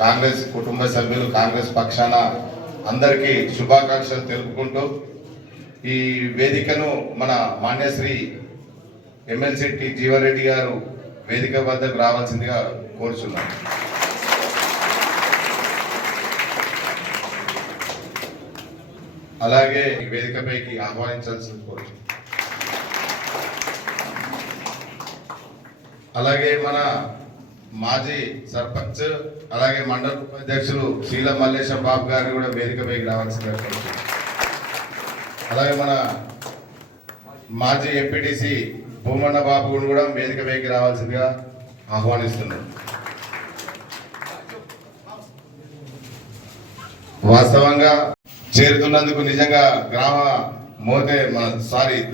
కాంగ్రెస్ కుటుంబ సభ్యులు కాంగ్రెస్ పక్షాన అందరికీ శుభాకాంక్షలు తెలుపుకుంటూ ఈ వేదికను మన మాన్యశ్రీ ఎమ్మెల్సీ టి జీవారెడ్డి గారు వేదిక వద్దకు రావాల్సిందిగా కోరుచున్నాను. అలాగే వేదికపైకి ఆహ్వానించాల్సింది కోరుచున్నాను. అలాగే మన మాజీ సర్పంచ్ అలాగే మండల ఉపాధ్యక్షులు శీల మల్లేశం బాబు గారిని కూడా వేదికపైకి రావాల్సిందిగా కోరుచున్నాను. అలాగే మన మాజీ ఎంపీటీసీ భూమన్న బాబు కూడా వేదికపైకి రావాల్సిందిగా ఆహ్వానిస్తున్నాం. వాస్తవంగా చేరుతున్నందుకు నిజంగా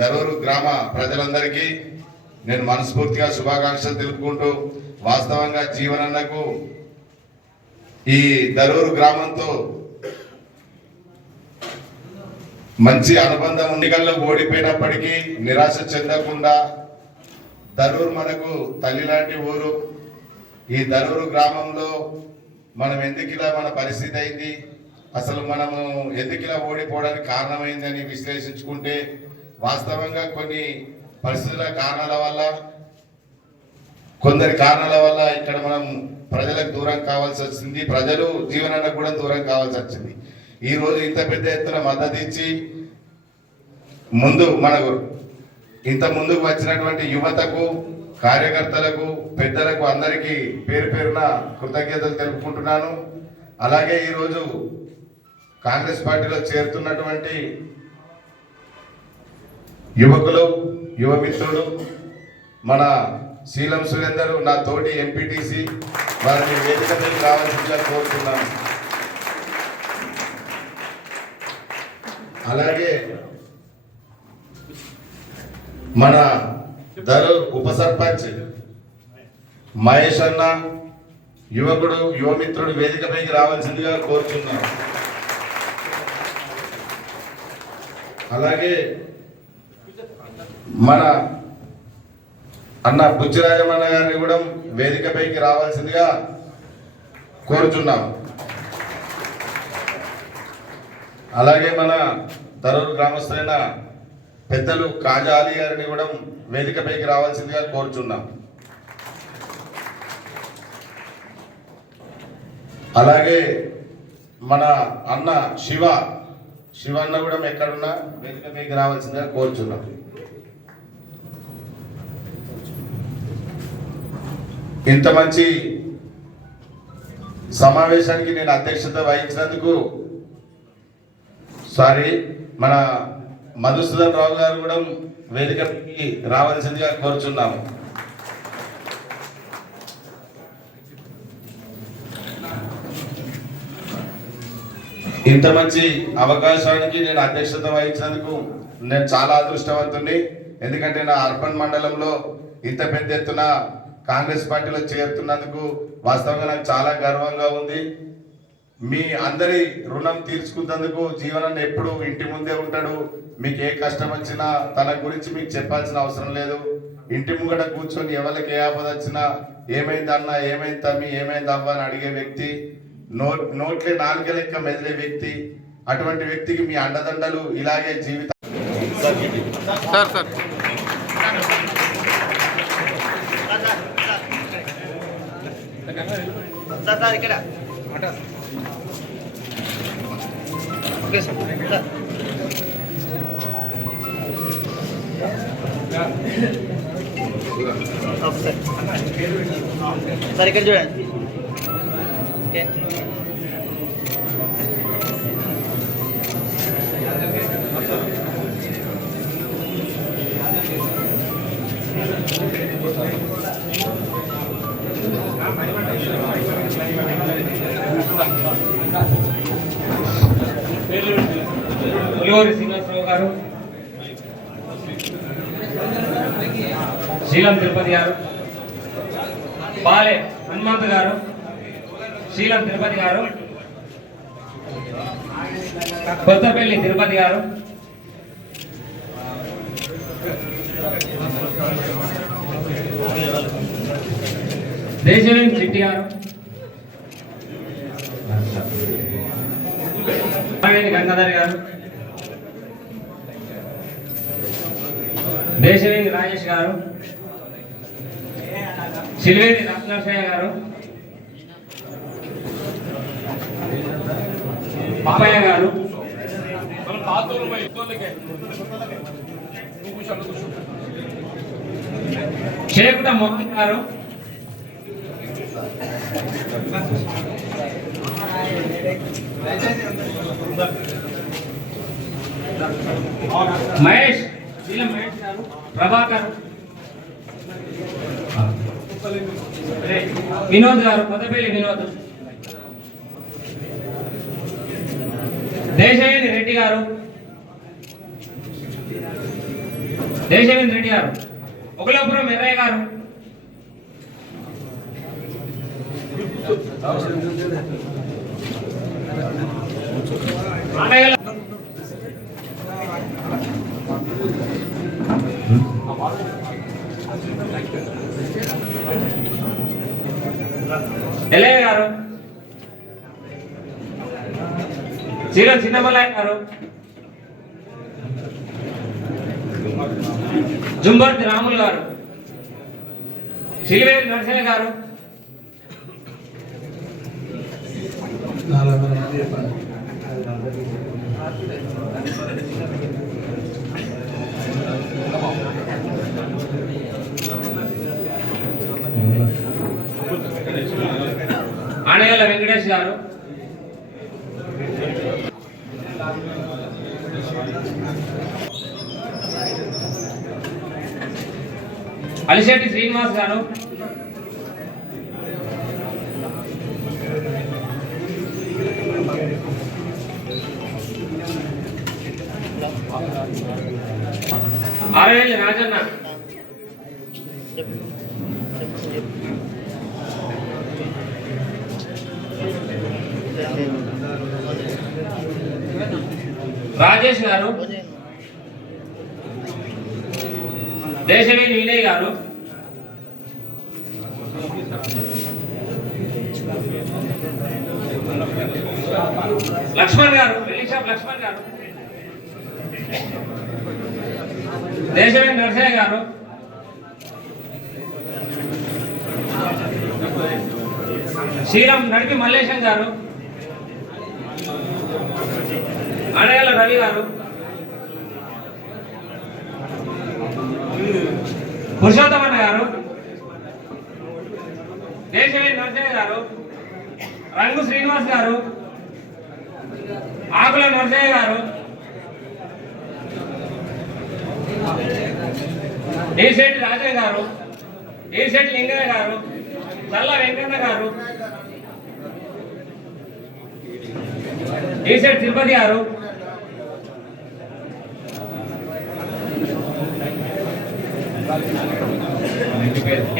దరూరు గ్రామ ప్రజలందరికీ నేను మనస్ఫూర్తిగా శుభాకాంక్షలు తెలుపుకుంటూ, వాస్తవంగా జీవనన్నకు ఈ దరూరు గ్రామంతో మంచి అనుబంధం ఎన్నికల్లో ఓడిపోయినప్పటికీ నిరాశ చెందకుండా దరూరు మనకు తల్లి లాంటి ఊరు. ఈ దరూరు గ్రామంలో మనం ఎందుకిలా మన పరిస్థితి అయింది, అసలు మనము ఎందుకిలా ఓడిపోవడానికి కారణమైందని విశ్లేషించుకుంటే వాస్తవంగా కొన్ని పరిస్థితుల కారణాల వల్ల కొందరి కారణాల వల్ల ఇక్కడ మనం ప్రజలకు దూరం కావాల్సి వచ్చింది, ప్రజలు జీవనానికి కూడా దూరం కావాల్సి వచ్చింది. ఈ రోజు ఇంత పెద్ద ఎత్తున మద్దతు ఇచ్చి ఇంత ముందుకు వచ్చినటువంటి యువతకు, కార్యకర్తలకు, పెద్దలకు అందరికీ పేరు పేరున కృతజ్ఞతలు తెలుపుకుంటున్నాను. అలాగే ఈరోజు కాంగ్రెస్ పార్టీలో చేరుతున్నటువంటి యువకులు, యువ మిత్రులు, మన శీలం సురేందర్ నా తోటి ఎంపీటీసీ, వారిని వేదిక మీద రావాల్సిందిగా కోరుతున్నాను. అలాగే మన దరూర్ ఉప సర్పంచ్ మహేష్ అన్న, యువకుడు, యువమిత్రుడు వేదికపైకి రావాల్సిందిగా కోరుతున్నాను. అలాగే మన అన్న బుచ్చిరాజమన్న గారిని కూడా వేదికపైకి రావాల్సిందిగా కోరుచున్నాం. అలాగే మన దరూరు గ్రామస్తులైన పెద్దలు కాజా అలీ గారిని కూడా వేదికపైకి రావాల్సిందిగా కోరుచున్నాం. అలాగే మన అన్న శివన్న కూడా ఎక్కడున్నా వేదికపైకి రావాల్సిందిగా కోరుచున్నాం. ఇంత మంచి సమావేశానికి నేను అధ్యక్షత వహించినందుకు మన మధుసూదన్ రావు గారు కూడా వేదికకి రావాల్సిందిగా కోరుచున్నాము. ఇంత మంచి అవకాశానికి నేను అధ్యక్షత వహించినందుకు నేను చాలా అదృష్టవంతుణ్ణి. ఎందుకంటే నా అర్బన్ మండలంలో ఇంత పెద్ద ఎత్తున కాంగ్రెస్ పార్టీలో చేరుతున్నందుకు వాస్తవంగా నాకు చాలా గర్వంగా ఉంది. మీ అందరి రుణం తీర్చుకున్నందుకు జీవనాన్ని ఎప్పుడు ఇంటి ముందే ఉంటాడు. మీకు ఏ కష్టం వచ్చినా తన గురించి మీకు చెప్పాల్సిన అవసరం లేదు. ఇంటి ముంగట కూర్చొని ఎవరికి ఏ ఆపద వచ్చినా ఏమైంది అన్న, ఏమైంది తమ్మి, ఏమైంది అవ్వ అని అడిగే వ్యక్తి, నోట్లే నాలుగే లెక్క మెదిలే వ్యక్తి. అటువంటి వ్యక్తికి మీ అండదండలు ఇలాగే జీవితం. ఇక్కడ సార్ ఇక్కడ చూడండి. ఓకే ములుగూరి శ్రీనివాసరావు గారు, శీలం తిరుపతి గారు, బాలే హనుమంత్ గారు, శీలం తిరుపతి గారు, కొత్తపల్లి తిరుపతి గారు, దేశవేణి చిట్టి గారు, గంగాధర్ గారు, దేశవేణి రాజేష్ గారు, శిల్వేది రత్నర్షయ్య గారు, పాపయ్య గారు, షేకుట మోహన్ గారు, మహేష్ శీలం మహేష్ గారు, ప్రభాకర్, వినోద్ గారు, కొత్తపల్లి వినోద్, దేశవేణి రెడ్డి గారు, దేశవేణి రెడ్డి గారు, ఒకలాపురం ఎర్రయ్య గారు, ఎలయ్య గారు, చీరం చిన్నమల్లయ్య గారు, జుంబర్తి రాములు గారు, శిలివేలి నరసింహ గారు, ఆనగల్ల వెంకటేష్ గారు, అలిశెట్టి శ్రీనివాస్ గారు, ఆరవేలి రాజన్న, రాజేష్ గారు, దేశవేణి వినయ్ గారు, లక్ష్మణ్ గారు, వెల్లిషాప్ లక్ష్మణ్ గారు, దేశవేణి నరసయ్య గారు, శ్రీరామ్ నడిపి మల్లేశం గారు, ఆనగల్ల రవి గారు, పురుషోత్తమన్న గారు, దేశవేణి నరసయ్య గారు, రంగు శ్రీనివాస్ గారు, ఆకుల నరసయ్య గారు, ఏశెట్టి రాజయ్య గారు, ఏశెట్టి లింగయ్య గారు, చల్ల వెంకన్న గారు, ఏశెట్టి తిరుపతి గారు,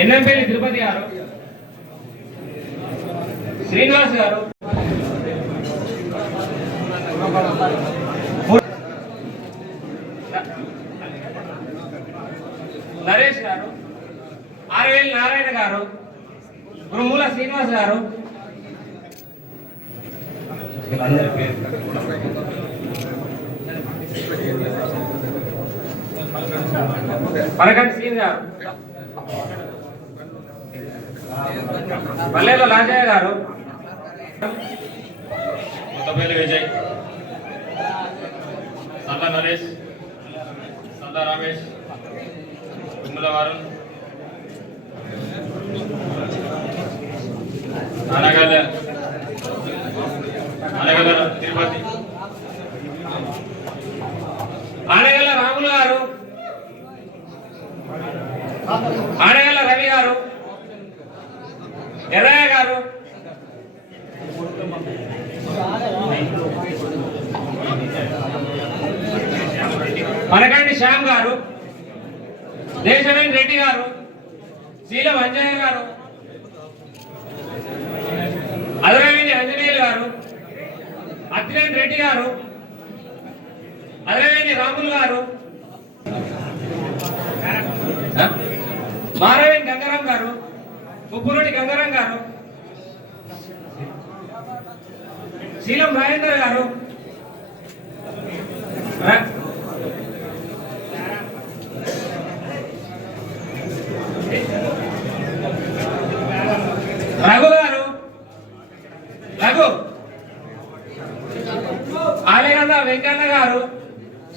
ఎన్నంపల్లి తిరుపతి గారు, శ్రీనివాస్ గారు, నరేష్ గారు, ఆరవేలి నారాయణ గారు, గురుమూల శ్రీనివాస్ గారు, పరగంటి శ్రీని గారు, పల్లెల రాజయ్య గారు, కొత్తపల్లి విజయ్, సందా నరేష్, సందా రమేష్, తుమ్మల వరుణ్, అనగల తిరుపతి, ఆనగల్ల రాములు గారు, ఆనగల్ల రవి గారు, ఎర్రయ్య గారు, పనకండి శ్యామ్ గారు, దేశవేణి రెడ్డి గారు, శీలం అంజయ్య గారు, అదరవేణి ఆంజనేయులు గారు, అత్తినేని రెడ్డి గారు, అదరవేణి రాములు గారు, మారవేణి గంగారాం గారు, ముప్పునూటి గంగారాం గారు, శీలం రాజేందర్ గారు, రఘు గారు, రఘు ఆలేగంద వెంకన్న గారు,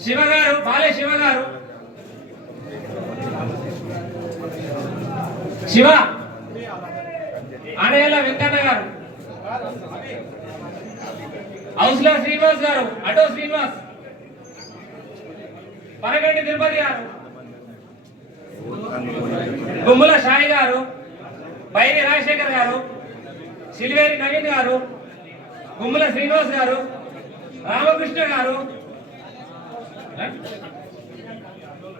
శివ గారు, బాలే శివ గారు, శివ ఆడేళ్ళ వెంకన్న గారు, హౌస్లో శ్రీనివాస్ గారు, అటో శ్రీనివాస్, పరగంటి తిరుపతి గారు, గుమ్ముల సాయి గారు, బైరి రాజశేఖర్ గారు, సిల్వేరి నవీన్ గారు, గుమ్ముల శ్రీనివాస్ గారు, రామకృష్ణ గారు,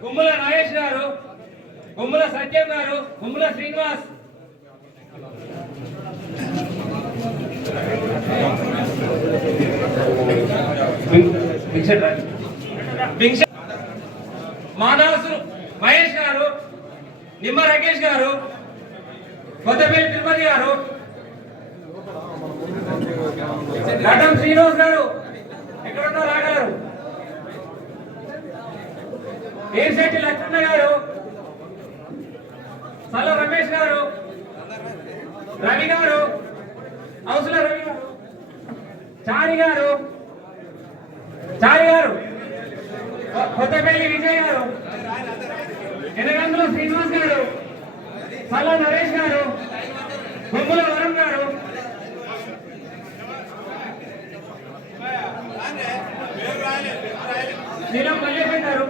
గుమ్ముల నాగేష్ గారు, గుమ్ముల సత్యం గారు, గుమ్ముల శ్రీనివాస్, మాదాసు మహేష్ గారు, నిమ్మ రాకేష్ గారు, కొత్తపల్లి తిరుపతి గారు, గడ్డం శ్రీనివాస్ గారు, ఎక్కడున్నా రాగలరు, ఏర్శెట్టి లక్ష్మణ గారు, సల్ల రమేష్ గారు, రవి గారు, హౌసుల రవి గారు, చారి గారు, కొత్తపల్లి విజయ్ గారు, ఎనగందుల శ్రీనివాస్ గారు, సల్ల నరేష్ గారు, బొమ్మల వరం గారు, శీలం మల్లేశం గారు,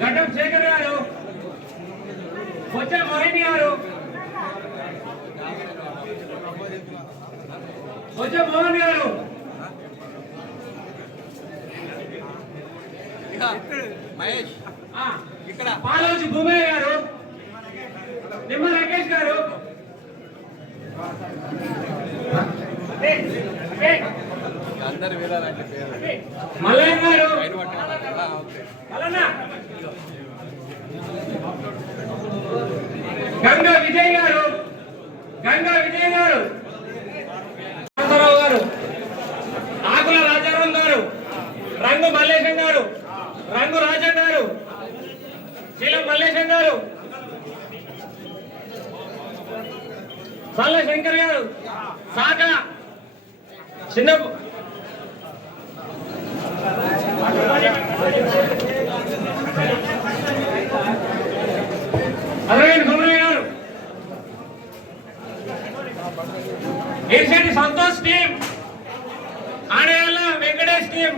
గడ్డం శేఖర్ గారు, బొచ్చ మోహిని గారు, బొచ్చ మోహన్ గారు, పాలోజు భూమయ్య గారు, నిమ్మ రాకేష్ గారు, మల్లయ్య గారు, గంగా విజయ్ గారు, రామారావు గారు, ఆకుల రాజారాం గారు, రంగు మల్లేశం గారు, రంగు రాజన్ గారు, శీలం మల్లేశం గారు, సల్ల శంకర్ గారు, సాక చిన్న అరవింద్ గుమ్రే గారు, ఏర్శెట్టి సంతోష్ టీం, ఆడేళ్ళ వెంకటేష్ టీం,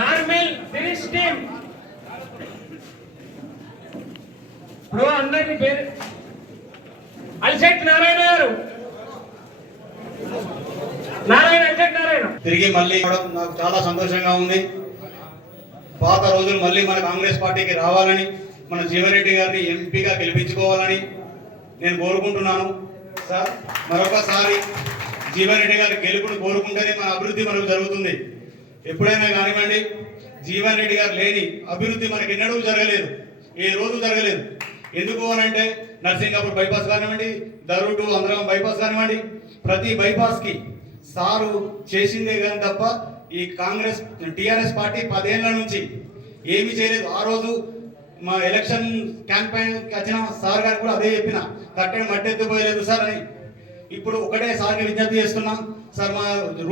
నార్మల్ శిరీష్ టీం, ఇప్పుడు అందరినీ పేరు అల్శెట్టి నారాయణ గారు, తిరిగి మళ్ళీ నాకు చాలా సంతోషంగా ఉంది. పాత రోజులు మళ్ళీ మన కాంగ్రెస్ పార్టీకి రావాలని, మన జీవన్రెడ్డి గారిని ఎంపీగా గెలిపించుకోవాలని నేను కోరుకుంటున్నాను. సార్ మరొకసారి జీవన్రెడ్డి గారి గెలుపును కోరుకుంటేనే మన అభివృద్ధి మనకు జరుగుతుంది. ఎప్పుడైనా కానివ్వండి, జీవన్రెడ్డి గారు లేని అభివృద్ధి మనకి ఎన్నడూ జరగలేదు, ఏ రోజు జరగలేదు. ఎందుకు అనంటే నర్సింగాపూర్ బైపాస్ కానివ్వండి, దరూటు అందరం బైపాస్ కానివ్వండి, ప్రతి బైపాస్కి సారు చేసిందే కానీ తప్ప ఈ కాంగ్రెస్ టీఆర్ఎస్ పార్టీ 10 ఏళ్ల నుంచి ఏమీ చేయలేదు. ఆ రోజు మా ఎలక్షన్ క్యాంపెయిన్కి వచ్చిన సార్ గారు కూడా అదే చెప్పిన, కట్టె మట్టెత్తిపోయలేదు సార్ అని. ఇప్పుడు ఒకటే సార్కి విజ్ఞప్తి చేస్తున్నాం సార్, మా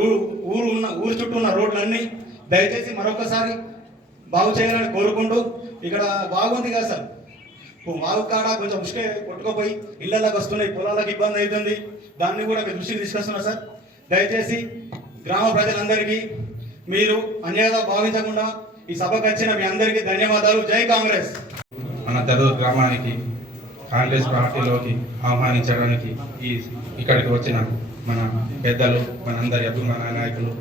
ఊరు చుట్టూ ఉన్న రోడ్లన్నీ దయచేసి మరొకసారి బాగు చేయాలని కోరుకుంటూ, ఇక్కడ బాగుంది కదా సార్, వాగు కాడ కొంచెం ఉష్కే కొట్టుకుపోయి ఇళ్లలోకి వస్తున్నాయి, పొలాలకు ఇబ్బంది అవుతుంది, దాన్ని కూడా మీ దృష్టికి తీసుకొస్తున్నా సార్. దయచేసి గ్రామ ప్రజలందరికీ మీరు అన్యాయంగా భావించకుండా ఈ సభకు వచ్చిన మీ అందరికీ ధన్యవాదాలు. జై కాంగ్రెస్. మన దరూర్ గ్రామానికి కాంగ్రెస్ పార్టీలోకి ఆహ్వానించడానికి ఇక్కడికి వచ్చిన మన పెద్దలు మనందరి అభిమాన నాయకులు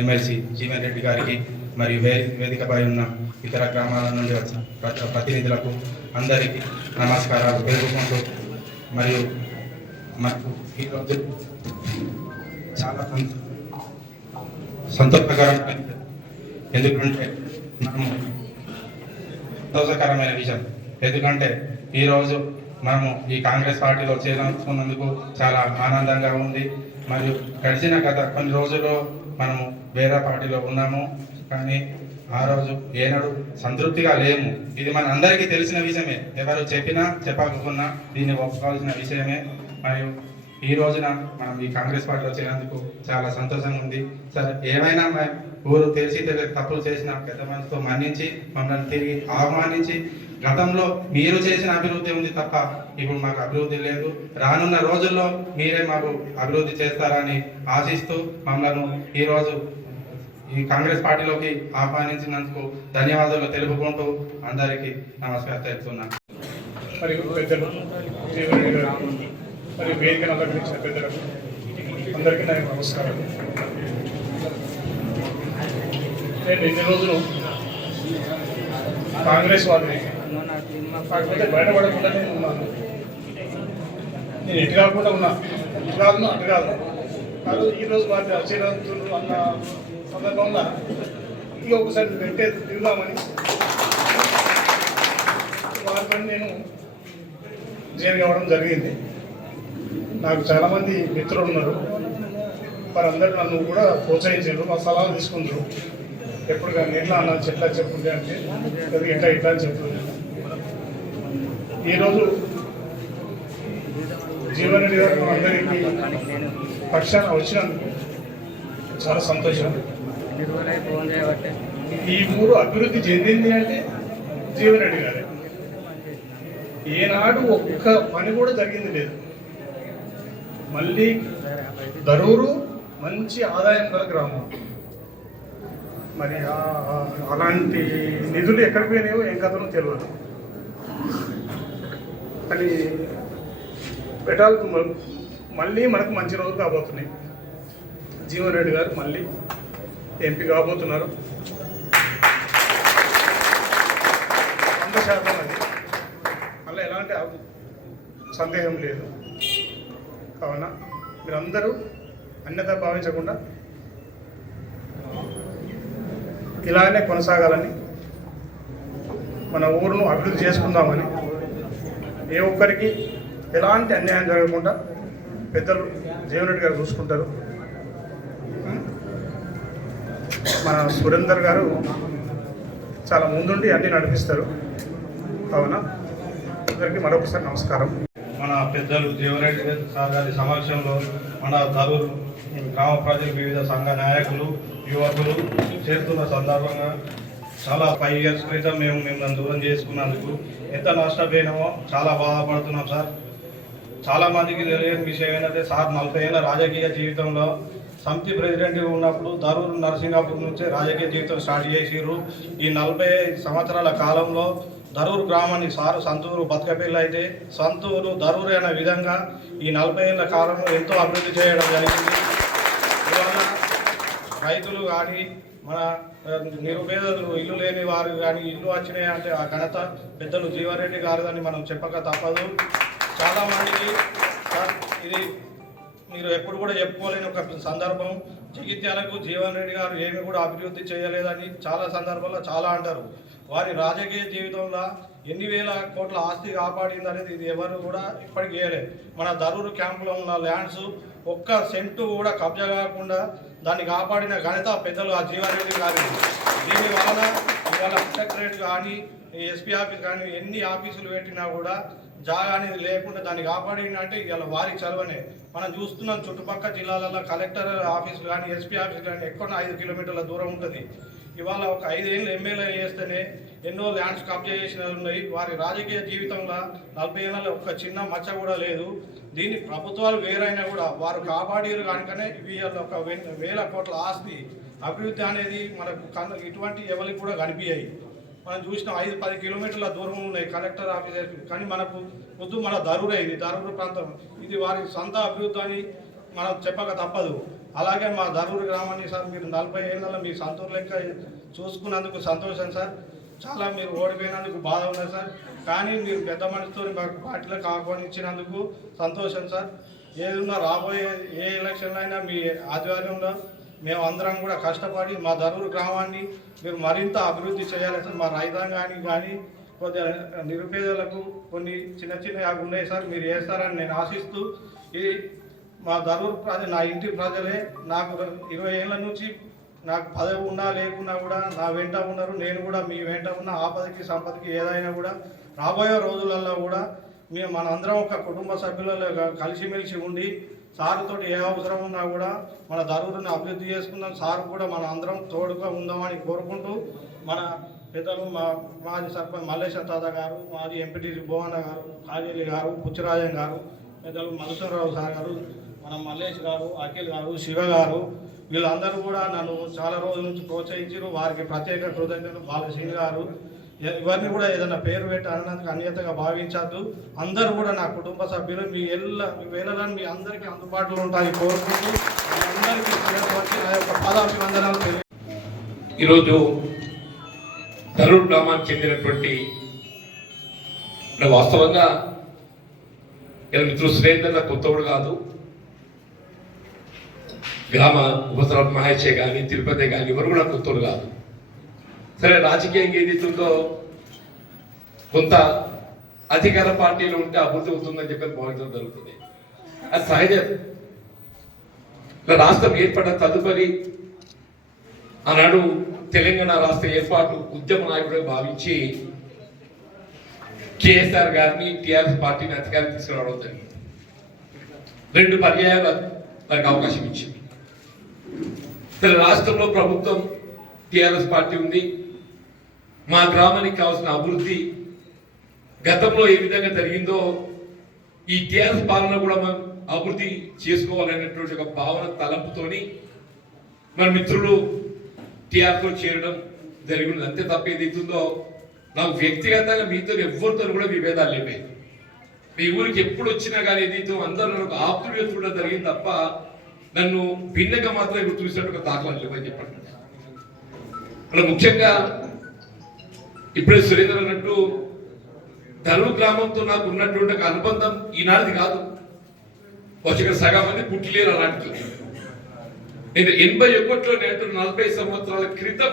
ఎమ్మెల్సీ జీవన్ రెడ్డి గారికి మరియు వేదికపై ఉన్న ఇతర గ్రామాల నుండి వచ్చిన ప్రతినిధులకు అందరికీ నమస్కారాలు తెలుపుకుంటూ మరియు మనకు ఈరోజు చాలా సంతోషకరమైన, ఎందుకంటే మనము సంతోషకరమైన విషయం, ఎందుకంటే ఈరోజు మనము ఈ కాంగ్రెస్ పార్టీలో చేరుకున్నందుకు చాలా ఆనందంగా ఉంది. మరియు గడిచిన గత కొన్ని రోజుల్లో మనము వేరే పార్టీలో ఉన్నాము, కానీ ఆ రోజు ఏనాడు సంతృప్తిగా లేము. ఇది మన అందరికీ తెలిసిన విషయమే, ఎవరు చెప్పినా చెప్పకపోకున్నా దీన్ని ఒప్పుకోవాల్సిన విషయమే. మరియు ఈ రోజున మనం ఈ కాంగ్రెస్ పార్టీలో చేరినందుకు చాలా సంతోషంగా ఉంది. సరే, ఏమైనా ఊరు తెలిసి తప్పులు చేసిన పెద్ద మనసుతో మన్నించి మమ్మల్ని తిరిగి ఆహ్వానించి, గతంలో మీరు చేసిన అభివృద్ధి ఉంది తప్ప ఇప్పుడు మాకు అభివృద్ధి లేదు, రానున్న రోజుల్లో మీరే మాకు అభివృద్ధి చేస్తారని ఆశిస్తూ మమ్మల్ని ఈరోజు ఈ కాంగ్రెస్ పార్టీలోకి ఆహ్వానించినందుకు ధన్యవాదాలు తెలుపుకుంటూ అందరికీ నమస్కారం తెలుపుతున్నాను. మరియు పెద్దలు జీవన్ రెడ్డి గారు మరియు వేదికను అలంకరించిన పెద్దలకు అందరికీ నా నమస్కారాలు. నేను ఇన్ని రోజులు కాంగ్రెస్ వాడిని, కాకపోతే బయటపడకుండా నేను ఉన్నాను. నేను ఎటు కాకుండా ఉన్నా, ఇటు కాదు అటు కాదు. కాదు ఈరోజు వారి అచీరంతులు అన్న సందర్భంగా ఇక ఒకసారి వెంటే తిరుగుదామని వారి పని నేను జైలు కావడం జరిగింది. నాకు చాలామంది మిత్రులు ఉన్నారు, వారందరూ నన్ను కూడా ప్రోత్సహించారు, మా సలహాలు తీసుకుంటారు. ఎప్పుడు కానీ ఎట్లా అన్న చెట్లా చెప్పుంది అంటే ఇట్లా ఇట్లా అని చెప్తుంది. ఈరోజు జీవన్ రెడ్డి గారు మనందరికీ పక్షాన వచ్చినందుకు చాలా సంతోషం. ఈ ఊరు అభివృద్ధి చెందింది అంటే జీవన్ రెడ్డి గారే. ఏనాడు ఒక్క పని కూడా జరిగింది లేదు. మళ్ళీ దరూరు మంచి ఆదాయం గల గ్రామం, మరి అలాంటి నిధులు ఎక్కడికి పోయినాయో ఏం కథనో తెలియదు. కానీ పెట్టాలి, మళ్ళీ మనకు మంచి రోజులు కాబోతున్నాయి. జీవన్ రెడ్డి గారు మళ్ళీ ఎంపీ కాబోతున్నారు. 100% అది, మళ్ళీ ఎలాంటి సందేహం లేదు. కావున మీరందరూ అన్యత భావించకుండా ఇలానే కొనసాగాలని, మన ఊరును అభివృద్ధి చేసుకుందామని, ఏ ఒక్కరికి ఎలాంటి అన్యాయం జరగకుండా పెద్దలు జీవన్ రెడ్డి గారు చూసుకుంటారు. మన సురేందర్ గారు చాలా ముందుండి అన్నీ నడిపిస్తారు. కావున అందరికీ మరొకసారి నమస్కారం. మన పెద్దలు జీవన్ రెడ్డి సార్ గారి సమక్షంలో మన దరూరు గ్రామ ప్రజలు, వివిధ సంఘ నాయకులు, యువకులు చేరుతున్న సందర్భంగా చాలా 5 years క్రితం మేము మిమ్మల్ని దూరం చేసుకున్నందుకు ఎంత నష్టపోయినామో చాలా బాధపడుతున్నాం సార్. చాలామందికి తెలియని విషయం ఏంటంటే సార్ 40 ఏళ్ళ రాజకీయ జీవితంలో సమితి ప్రెసిడెంట్ ఉన్నప్పుడు దరూరు నరసింగాపూర్ నుంచే రాజకీయ జీవితం స్టార్ట్ చేసిర్రు. ఈ 45 సంవత్సరాల కాలంలో దరూరు గ్రామాన్ని సారు సంతూరు బతుకపిల్ల అయితే సంతూరు దరూరు అనే విధంగా ఈ 40 ఏళ్ళ కాలంలో ఎంతో అభివృద్ధి చేయడం జరిగింది. ఇవాళ రైతులు కానీ, మన నిరుపేదలు, ఇల్లు లేని వారు కానీ ఇల్లు వచ్చినాయి అంటే ఆ ఘనత పెద్దలు జీవన్ రెడ్డి గారు అని మనం చెప్పక తప్పదు. చాలామందికి ఇది మీరు ఎప్పుడు కూడా చెప్పుకోలేని ఒక సందర్భం. జగిత్యాలకు జీవన్ రెడ్డి గారు ఏమి కూడా అభివృద్ధి చేయలేదని చాలా సందర్భాల్లో చాలా అంటారు. వారి రాజకీయ జీవితంలో ఎన్ని వేల కోట్ల ఆస్తి కాపాడింది అనేది ఇది ఎవరు కూడా ఇప్పటికి చేయలేదు. మన దరూరు క్యాంపులో ఉన్న ల్యాండ్స్ ఒక్క సెంటు కూడా కబ్జా కాకుండా దాన్ని కాపాడిన ఘనత పెద్దలు ఆ జీవన్ రెడ్డి గారి. దీని వలన ఇవాళ సెక్రటరేట్ కానీ, ఎస్పీ ఆఫీస్ కానీ ఎన్ని ఆఫీసులు పెట్టినా కూడా జాగా అనేది లేకుండా దాన్ని కాపాడినంటే ఇవాళ వారి చలవనే. మనం చూస్తున్నాం చుట్టుపక్కల జిల్లాలలో కలెక్టర్ ఆఫీసులు కానీ, ఎస్పీ ఆఫీసులు కానీ ఎక్కడ 5 కిలోమీటర్ల దూరం ఉంటుంది. ఇవాళ ఒక 5 ఏళ్ళు ఎమ్మెల్యే చేస్తేనే ఎన్నో ల్యాండ్స్ కబ్జా చేసిన ఉన్నాయి. వారి రాజకీయ జీవితంలో 40 ఏళ్ళలో ఒక్క చిన్న మచ్చ కూడా లేదు. దీన్ని ప్రభుత్వాలు వేరైనా కూడా వారు కాపాడారు కనుకనే ఇవాళ ఒక 1000 కోట్ల ఆస్తి అభివృద్ధి అనేది మనకు ఇటువంటి ఎవరికి కూడా కనిపించాయి. మనం చూసిన 5-10 కిలోమీటర్ల దూరం ఉన్నాయి కలెక్టర్ ఆఫీసర్, కానీ మనకు వద్దు మన దరూరే, ఇది దరూరు ప్రాంతం, ఇది వారి సొంత అభివృద్ధి అని మనం చెప్పక తప్పదు. అలాగే మా దరూరు గ్రామాన్ని సార్ మీరు 40 ఏళ్ళలో మీ సొంతూరు లెక్క చూసుకున్నందుకు సంతోషం సార్. చాలా మీరు ఓడిపోయినందుకు బాధ ఉన్నది సార్, కానీ మీరు పెద్ద మనసుతో మాకు పార్టీలకు ఆహ్వానించినందుకు సంతోషం సార్. ఏదున్నా రాబోయే ఏ ఎలక్షన్లో అయినా మీ ఆధ్వర్యంలో మేము అందరం కూడా కష్టపడి మా దరూరు గ్రామాన్ని మీరు మరింత అభివృద్ధి చేయాలి సార్. మా రైతాంగానికి కానీ కొద్దిగా నిరుపేదలకు కొన్ని చిన్న చిన్నవి ఉన్నాయి సార్, మీరు చేస్తారని నేను ఆశిస్తూ ఈ మా దరూరు ప్రజలు నా ఇంటి ప్రజలే నాకు 20 ఏళ్ళ నుంచి నాకు పదవి ఉన్నా లేకున్నా కూడా నా వెంట ఉన్నారు. నేను కూడా మీ వెంట ఉన్న ఆపదకి సంపదకి ఏదైనా కూడా రాబోయే రోజులలో కూడా మేము మనందరం ఒక కుటుంబ సభ్యులలో కలిసిమెలిసి ఉండి సారుతో ఏ అవసరం ఉన్నా కూడా మన దరూరుని అభివృద్ధి చేసుకుందాం. సార్ కూడా మన అందరం తోడుగా ఉందామని కోరుకుంటూ మన పెద్దలు మాజీ సర్పంచ్ మల్లేశం తాత గారు, మాజీ ఎంపీటీసీ భువన గారు, కాజేలి గారు, పుచ్చిరాజన్ గారు, పెద్దలు మధుసూరరావు సార్ గారు, మన మల్లేష్ గారు, అఖిల్ గారు, శివ గారు, వీళ్ళందరూ కూడా నన్ను చాలా రోజుల నుంచి ప్రోత్సహించారు. వారికి ప్రత్యేక కృతజ్ఞతలు. బాలశ్రీని గారు, ఇవన్నీ కూడా ఏదైనా పేరు పెట్టి అన్నందుకు అన్యతగా భావించద్దు. అందరూ కూడా నా కుటుంబ సభ్యులు, మీ వేళలను మీ అందరికీ అందుబాటులో ఉంటాయని కోరుకుంటూ అందరికీ నా యొక్క పాదాభివందనాలు. ఈరోజు దరూరు గ్రామానికి చెందినటువంటి వాస్తవంగా ఇలా మిత్రుడు సురేందర్ కొత్తవాడు కాదు. గ్రామ ఉపసరప మహేషే కానీ తిరుపతి కానీ ఎవరు కూడా కొత్తవాడు కాదు. సరే, రాజకీయంగా ఏదైతుందో కొంత అధికార పార్టీలో ఉంటే అభివృద్ధి అవుతుందని చెప్పి భావించడం జరుగుతుంది. అది సహజం. ఇలా రాష్ట్రం ఏర్పడిన తదుపరి ఆనాడు తెలంగాణ రాష్ట్ర ఏర్పాటు ఉద్యమ నాయకుడిగా భావించి కేసీఆర్ గారిని టీఆర్ఎస్ పార్టీని అధికారం తీసుకురావడం జరిగింది. 2 పర్యాయాలు దానికి అవకాశం ఇచ్చింది. రాష్ట్రంలో ప్రభుత్వం టీఆర్ఎస్ పార్టీ ఉంది. మా గ్రామానికి కావాల్సిన అభివృద్ధి గతంలో ఏ విధంగా జరిగిందో ఈ టీఆర్ఎస్ పాలన కూడా మనం అభివృద్ధి చేసుకోవాలనేటువంటి ఒక భావన తలంపుతోని మన మిత్రులు టీఆర్ఎస్లో చేరడం జరిగింది. అంతే తప్ప ఏదైతుందో నాకు వ్యక్తిగతంగా మీతో ఎవరితో కూడా విభేదాలు లేవే. మీ ఊరికి ఎప్పుడు వచ్చినా కానీ ఏదైతే అందరూ నాకు ఆప్తులుగా చూడడం జరిగింది తప్ప నన్ను భిన్నగా మాత్రం ఇప్పుడు చూసినట్టు దాఖలాలు లేవని చెప్పండి. అలా ముఖ్యంగా ఇప్పుడే సురేంద్ర అన్నట్టు దరూరు గ్రామంతో నాకు ఉన్నటువంటి ఒక అనుబంధం ఈనాటిది కాదు. వచ్చి సగం మంది పుట్టిలేరు అలాంటి. నేను 81లో నేటు 40 సంవత్సరాల క్రితం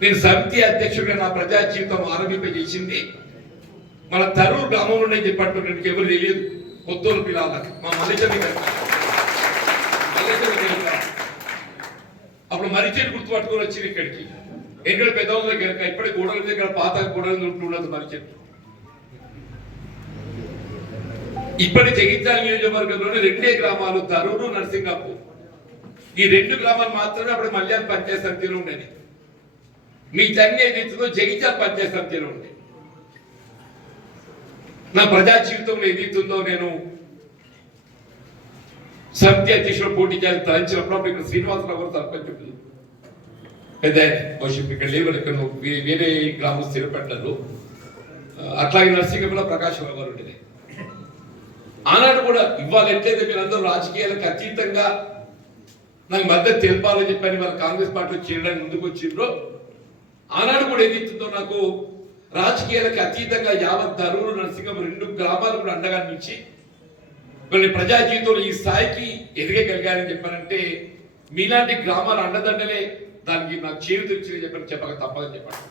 నేను సమితి అధ్యక్షుడిగా నా ప్రజా జీవితం ఆరంభింపజేసింది మన దరూరు గ్రామంలోనే చెప్పట్టు నాకు ఎవరు తెలియదు. కొత్తూరు పిల్లలకి మా మల్లేశ్వరి గారు అప్పుడు మరిచెట్టు గుర్తుపట్టుకొని వచ్చింది ఇక్కడికి. ఎక్కడ పెద్దవాళ్ళ దగ్గర ఇప్పటి గోడల దగ్గర పాత గోడలు ఉంటుండదు మరిచెట్టు. ఇప్పటి జగిత్యాల నియోజకవర్గంలోని 2 గ్రామాలు దరూరు, నర్సింగాపూర్. ఈ 2 గ్రామాలు మాత్రమే అప్పుడు మల్యాల పంచాయతీ సమితిలో ఉండేది. మీ తన్ని ఏదైతుందో జగిత్యాల పంచాయతీ సమితిలో ఉండేది. నా ప్రజా జీవితంలో ఏదైతుందో నేను సమితి అధ్యక్షుడు పోటీ చేయాలని తలంచినప్పుడు ఇక్కడ శ్రీనివాసరావు గారు సర్పంచ్ పెద్ద భవిష్యత్తు ఇక్కడ లేవు, ఇక్కడ వేరే గ్రామం స్థిరపడ్డారు. అట్లాగే నర్సింగంలో ప్రకాశరావు గారు ఉండేది. ఆనాడు కూడా ఇవాళ ఎట్లయితే మీరందరూ రాజకీయాలకు అతీతంగా నాకు మద్దతు తెలపాలని చెప్పని వాళ్ళ కాంగ్రెస్ పార్టీలో చేరడానికి ముందుకు వచ్చిండ్రో ఆనాడు కూడా ఏదైతుందో నాకు రాజకీయాలకు అతీతంగా యావత్ దరూరు, నర్సింగం 2 గ్రామాలు కూడా అండగా నిలిచి కొన్ని ప్రజా జీవితంలో ఈ స్థాయికి ఎదగగలిగారని చెప్పారంటే మీలాంటి గ్రామాల అండదండలే దానికి నాకు చేరు తెచ్చి చెప్పక తప్పదని చెప్పండి.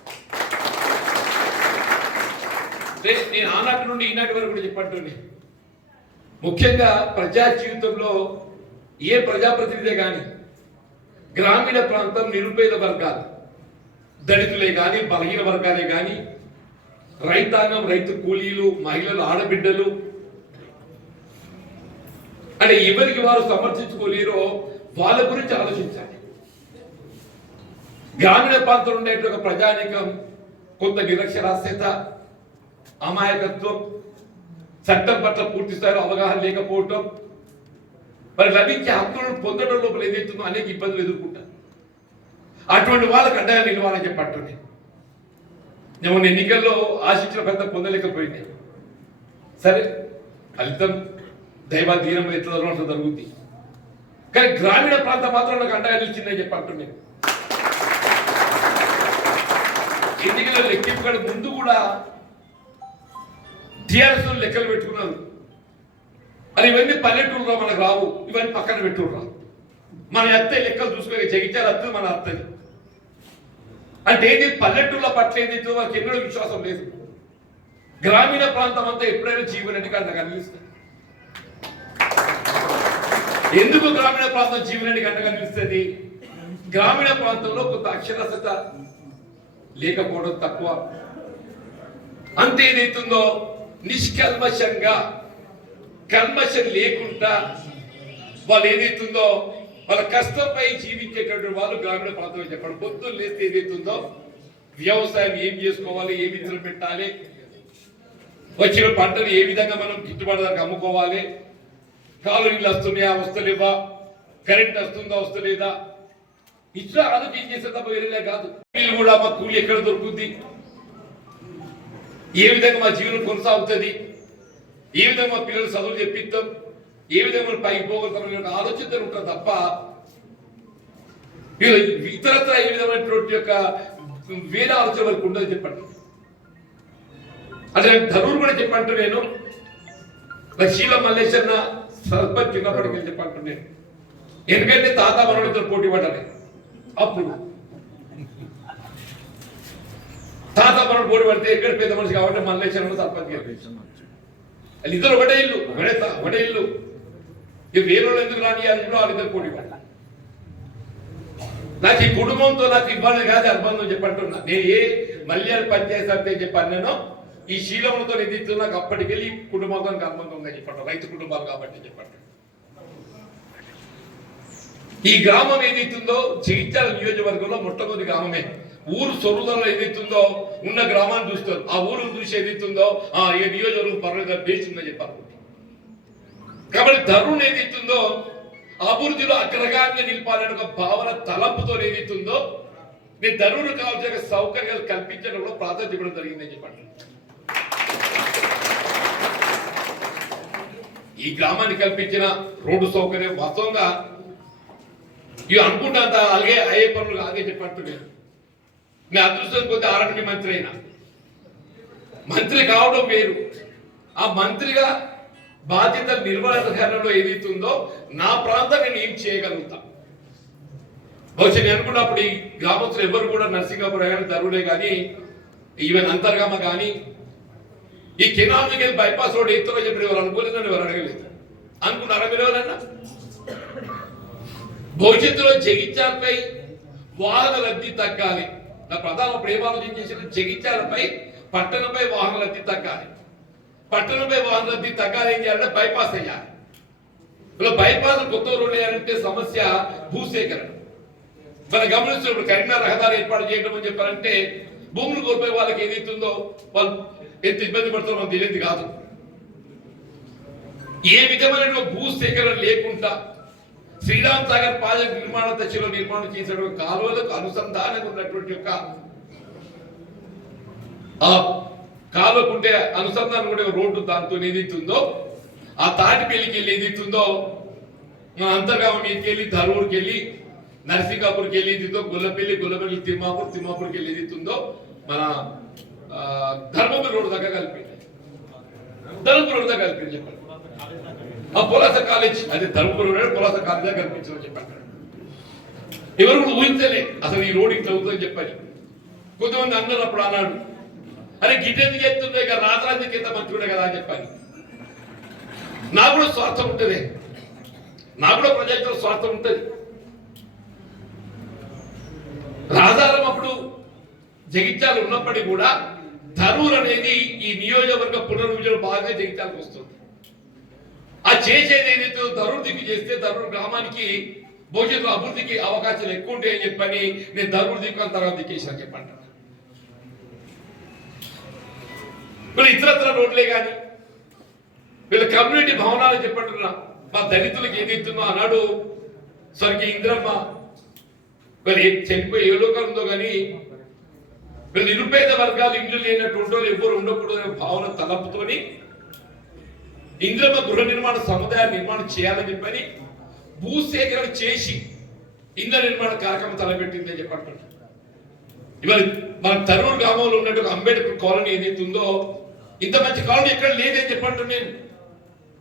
నేను ఆనాటి నుండి ఈనాటి వరకు కూడా చెప్పండి. ముఖ్యంగా ప్రజా జీవితంలో ఏ ప్రజాప్రతినిధి కానీ గ్రామీణ ప్రాంతం నిరుపేద వర్గాలు, దళితులే కానీ బలహీన వర్గాలే కానీ రైతాంగం, రైతు కూలీలు, మహిళలు, ఆడబిడ్డలు అంటే ఎవరికి వారు సమర్థించుకోలేరో వాళ్ళ గురించి ఆలోచించాలి. గ్రామీణ ప్రాంతంలో ఉండేటువంటి ఒక ప్రజానీకం కొంత నిరక్షరాస్యత, అమాయకత్వం, చట్టం పట్ల పూర్తి స్థాయిలో అవగాహన లేకపోవటం, మరి లభించే హక్కులను పొందడం లోపల ఏదైతుందో అనేక ఇబ్బందులు ఎదుర్కొంటారు. అటువంటి వాళ్ళకి అండగా నిలవాలని చెప్పండి. నేను ఎన్నికల్లో ఆశించిన పెద్ద పొందలేకపోయింది. సరే ఫలితం దైవాధీనం ఎట్లా అట్లా జరుగుద్ది. కానీ గ్రామీణ ప్రాంతం మాత్రం నాకు అండగా నిలిచిందని చెప్పి అంటున్నాను. ఎన్నికల లెక్కింపు కంటే ముందు కూడా టీఆర్ఎస్ లెక్కలు పెట్టుకున్నారు. మరి ఇవన్నీ పల్లెటూరులో మనకు రావు, ఇవన్నీ పక్కన పెట్టుకురా. మన అత్తే లెక్కలు చూసుకొని జగిత్యాల అత్తే మన అత్తది అంటే ఏంటి, పల్లెటూళ్ళ పట్ల ఏదైతే వారికి ఎన్నడూ విశ్వాసం లేదు. గ్రామీణ ప్రాంతం అంతా ఎప్పుడైనా జీవనరెడ్డి గారు నాకు అనిపిస్తుంది. ఎందుకు గ్రామీణ ప్రాంతం జీవనరెడ్డి గంట కనిపిస్తుంది? గ్రామీణ ప్రాంతంలో కొంత అక్షరాస్యత లేకపోవడం తక్కువ. అంతే ఏదైతుందో నిష్కల్మషంగా కల్మషం లేకుండా వాళ్ళు ఏదైతుందో వాళ్ళ కష్టంపై జీవించేటటువంటి వాళ్ళు గ్రామీణ ప్రాంతంలో చెప్పండి. పొద్దున్న లేస్తే ఏదైతుందో వ్యవసాయం ఏం చేసుకోవాలి, ఏ విధులు పెట్టాలి, వచ్చిన పంటలు ఏ విధంగా మనం గిట్టుబాటు ధరకు అమ్ముకోవాలి, కాలు నీళ్ళు వస్తున్నాయా వస్తలేవా, కరెంట్ వస్తుందా వస్తలేదా, ఇట్లా ఆలోచన చేసే తప్ప వేరేలే కాదు. వీళ్ళు కూడా మా కూలి ఎక్కడ దొరుకుతుంది, ఏ విధంగా మా జీవనం కొనసాగుతుంది, ఏ విధంగా మా పిల్లలు చదువులు చెప్పిస్తాం, ఏ విధంగా మనం పైకి పోగలుగుతాం ఆలోచన ఉంటారు తప్ప ఇతరత్ర ఏ విధమైనటువంటి యొక్క వేరే ఆలోచన వరకు ఉండదు చెప్పండి. అదే ధరూరు కూడా చెప్పంటూ నేను శీల మల్లేశ్వర సర్పంచ్ చిన్నప్పటికి చెప్పంటూ నేను, ఎందుకంటే తాత మనోడిద్దరు పోటీ పడ్డాలి. అప్పుడు తాత మనోడు పోటీ పడితే ఎక్కడ పెద్ద మనిషి కాబట్టి మల్లేశ్వరం సర్పంచ్ వాళ్ళు ఇద్దరు ఒకటే ఇల్లు, ఒకటే ఇల్లు. ఇక వేరే వాళ్ళు ఎందుకు రాని అందులో వాళ్ళిద్దరు పోటీ పడ్డా. నాకు ఈ కుటుంబంతో నాకు ఇబ్బంది కాదు, అనుబంధం చెప్పంటున్నా. నేను ఏ మల్యాల పంచాయతీ అంటే చెప్పాను, నేను ఈ శీలములతో ఎదిస్తూ నాకు అప్పటికెళ్ళి కుటుంబంతో అనుబంధం ఉందని చెప్పండి, రైతు కుటుంబాలు కాబట్టి చెప్పండి. ఈ గ్రామం ఏదైతుందో జగిత్యాల నియోజకవర్గంలో మొట్టమొదటి గ్రామమే. ఊరు సొరుదలో ఏదైతుందో ఉన్న గ్రామాన్ని చూస్తారు, ఆ ఊరు చూసి ఏదైతుందో ఈ నియోజకవర్గం పర్వాలేదు బేస్ ఉందని చెప్పారు. కాబట్టి ధరుణ్ ఏదైతుందో అభివృద్ధిలో అగ్రగామిగా నిలపాలని ఒక భావన తలంపుతో ఏదైతుందో నేను ధరుణ్ కావాల్సిన సౌకర్యాలు కల్పించడంలో ప్రాధాన్యత ఇవ్వడం జరిగిందని చెప్పండి. ఈ గ్రామానికి కల్పించిన రోడ్డు సౌకర్యం వాస్తవంగా ఇవి అనుకుంటా అలాగే అయ్యే పనులు అలాగే చెప్పంటున్నాను. నేను అదృష్టం కొద్ది ఆర్ఎండ్బి మంత్రి అయినా, మంత్రి కావడం వేరు, ఆ మంత్రిగా బాధ్యత నిర్వహణలో ఏదైతుందో నా ప్రాంతం నేను ఏం చేయగలుగుతా. బహుశా నేను అనుకున్నప్పుడు ఈ గ్రామస్తులు ఎవరు కూడా నర్సింగాపురం కానీ ధరుడే కానీ ఈవెన్ అంతర్గామ కానీ ఈ కెనాల్ బైపాస్ రోడ్ ఎత్తులో చెప్పి ఎవరు అనుకోలేదని ఎవరు అడగలేదు. అనుకున్నారా మీరు ఎవరన్నా? భవిష్యత్తులో జగిత్యాలపై వాహన లబ్ధి తగ్గాలి. నా ప్రధాన ప్రేమాలోచన చేసిన జగిత్యాలపై పట్టణంపై వాహన లబ్ధి తగ్గాలి. పట్టణంపై వాహన లబ్ధి తగ్గాలి ఏం చేయాలంటే బైపాస్ వేయాలి. ఇలా బైపాస్ కొత్త రోడ్డు వేయాలంటే సమస్య భూసేకరణ. మనం గమనిస్తున్నప్పుడు కరీంనగర్ రహదారి ఏర్పాటు చేయడం అని చెప్పారంటే భూములు కోల్పోయే వాళ్ళకి ఏదైతుందో వాళ్ళు ఎంత ఇబ్బంది పడుతుందో మనకు తెలియదు కాదు. ఏ విధమైన భూసేకరణ లేకుండా శ్రీరామ్ సాగర్ ప్రాజెక్ట్ నిర్మాణ దశలో నిర్మాణం చేసిన కాలువలకు అనుసంధానంగా ఉన్నటువంటి యొక్క ఆ కాలువకుంటే అనుసంధానం కూడా రోడ్డు దాంతో ఏదైతుందో ఆ తాటిపల్లికి వెళ్ళి ఏదైతుందో మన అంతర్గామ మీదకి వెళ్ళి ధరూరుకి వెళ్ళి నరసింగాపూర్కి వెళ్ళి ఏదైతుందో గొల్లపల్లి తిమ్మాపూర్కి వెళ్ళి ఏదైతుందో మన ధర్మపురి రోడ్డు దగ్గర కలిపింది. ధర్మపురి రోడ్డు దగ్గర కలిపింది చెప్పండి. ఆ పొలాస కాలేజ్ అదే ధర్మపురి రోడ్ పొలాస కాలేజ్ దగ్గర కనిపించమని చెప్పండి. ఎవరు కూడా ఊహించలే అసలు ఈ రోడ్ ఇట్లా అవుతుందని చెప్పని. కొంతమంది అన్నారు అప్పుడు అన్నాడు, అరే గిట్టెందుకు ఎత్తుండే ఇక రాజరాజుకి ఎంత మంచిగా కదా అని చెప్పని. నాకు కూడా స్వార్థం ఉంటుంది, నాకు కూడా ప్రజలతో స్వార్థం ఉంటుంది. రాజారం అప్పుడు జగిత్యాలు ఉన్నప్పటికీ కూడా ధరూర్ అనేది ఈ నియోజకవర్గ పునర్విభజన బాగా జగిత్యాలకు వస్తుంది. ఆ చేసేది ఏదైతే ధరూర్ దిక్కు చేస్తే ధరూర్ గ్రామానికి భవిష్యత్తు అభివృద్ధికి అవకాశాలు ఎక్కువ ఉంటాయని చెప్పని నేను ధరూర్ దిక్కు అంత తర్వాత దిక్కేసాను చెప్పండి. వీళ్ళు ఇతరత్ర రోడ్లే కానీ వీళ్ళ కమ్యూనిటీ భవనాలు చెప్పంటున్నా మా దళితులకు ఏదైతుందో అన్నాడు స్వర్గీయ ఇంద్రమ్మ వీళ్ళు చనిపోయి ఏ లోకం ఉందో కానీ వీళ్ళు నిరుపేద వర్గాలు ఇల్లు లేనటువంటి ఎవ్వరు ఉండకూడదు అనే భావన తలపుతోని ఇంద్రమ్మ గృహ నిర్మాణ సముదాయ నిర్మాణం చేయాలని చెప్పని భూసేకరణ చేసి ఇంద్ర నిర్మాణ కార్యక్రమం తలపెట్టింది అని చెప్పంటున్నాను. ఇవాళ మన తరూరు గ్రామంలో ఉన్నట్టు అంబేద్కర్ కాలనీ ఏదైతే ఉందో ఇంత మంచి కాలనీ ఎక్కడ లేదని చెప్పంటున్నాను నేను.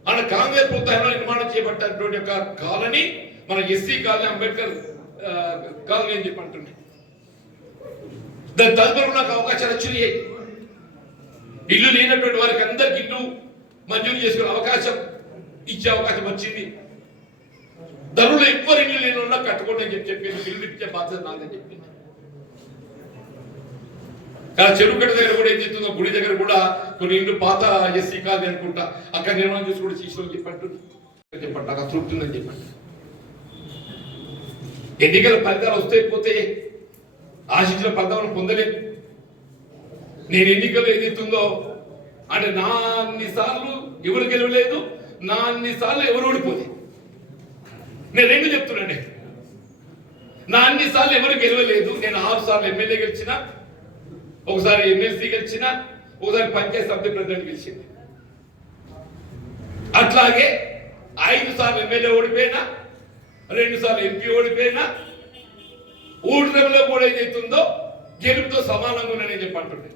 మన కాంగ్రెస్ ప్రభుత్వంలో నిర్మాణం చేపట్టినటువంటి ఒక కాలనీ మన ఎస్సీ కాలనీ అంబేద్కర్ కాలనీ అని చెప్పంటున్నాను. దాని తదుపరి నాకు అవకాశాలు వచ్చినాయి. ఇల్లు లేనటువంటి వారికి అందరికి ఇల్లు మంజూరు చేసుకునే అవకాశం ఇచ్చే అవకాశం వచ్చింది. ధరలు ఎక్కువ ఇల్లు లేని ఉన్నా కట్టుకోండి అని చెప్పింది. ఇల్లు ఇచ్చే బాధ్యత నాదని చెప్పింది. కానీ చెరువుగడ్డ దగ్గర కూడా ఏం చెప్తుందో గుడి దగ్గర కూడా కొన్ని ఇల్లు పాత ఎస్సీ కాదు అనుకుంటా అక్కడ నిర్మాణం చేసి కూడా శిష్యులు చెప్పండి నాకు తృప్తుందని చెప్పండి. ఎన్నికల ఫలితాలు వస్తే పోతే ఆశించిన ఫలితాలను పొందలేదు. నేను ఎన్నికలు ఏదైతుందో అంటే నా అన్నిసార్లు ఎవరు గెలవలేదు, నా అన్నిసార్లు ఎవరు ఓడిపోతే. నేను రెండు చెప్తున్నాండి, నా అన్నిసార్లు ఎవరు గెలవలేదు. నేను 6 సార్లు ఎమ్మెల్యే గెలిచిన, ఒకసారి ఎమ్మెల్సీ గెలిచిన, ఒకసారి పంచాయత్ సభ్య ప్రెసిడెంట్ గెలిచింది. అట్లాగే 5 సార్లు ఎమ్మెల్యే ఓడిపోయినా, 2 సార్లు ఎంపీ ఓడిపోయినా, ఓడిలో కూడా ఏదైతుందో గెలుపుతో సమానంగా ఉన్నానని చెప్పంటుండే.